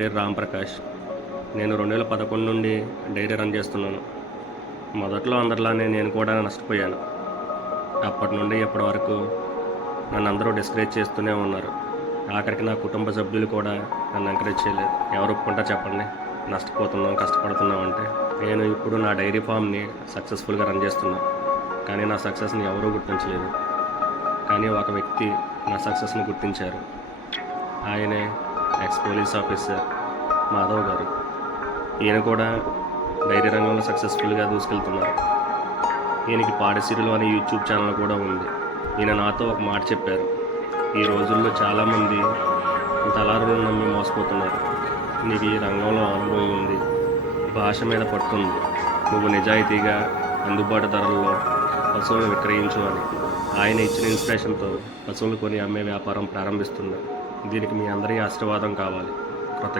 పేరు రామ్ ప్రకాష్. నేను 2011 నుండి డైరీ రన్ చేస్తున్నాను. మొదట్లో అందరిలానే నేను కూడా నష్టపోయాను. అప్పటి నుండి ఇప్పటి వరకు నన్ను అందరూ డిస్కరేజ్ చేస్తూనే ఉన్నారు. ఆఖరికి నా కుటుంబ సభ్యులు కూడా నన్ను ఎంకరేజ్ చేయలేదు. ఎవరు ఒప్పుకుంటారు చెప్పండి? నష్టపోతున్నాం, కష్టపడుతున్నాం అంటే. నేను ఇప్పుడు నా డైరీ ఫామ్ని సక్సెస్ఫుల్గా రన్ చేస్తున్నాను. కానీ నా సక్సెస్ని ఎవరూ గుర్తించలేదు. కానీ ఒక వ్యక్తి నా సక్సెస్ని గుర్తించారు. ఆయనే ఎక్స్ పోలీస్ ఆఫీసర్ మాధవ్ గారు. ఈయన కూడా డైరీ రంగంలో సక్సెస్ఫుల్గా దూసుకెళ్తున్నారు. ఈయనకి పాడసిరులు అనే యూట్యూబ్ ఛానల్ కూడా ఉంది. ఈయన నాతో ఒక మాట చెప్పారు. ఈ రోజుల్లో చాలామంది దళారులను నమ్మి మోసపోతున్నారు. నీకు ఈ రంగంలో అనుభవం ఉంది, భాష మీద పట్టుంది, నువ్వు నిజాయితీగా అందుబాటు ధరల్లో పశువులను విక్రయించు అని. ఆయన ఇచ్చిన ఇన్స్పిరేషన్తో పశువులు కొని అమ్మే వ్యాపారం ప్రారంభిస్తున్నారు. దీనికి మీ అందరి ఆశీర్వాదం కావాలి.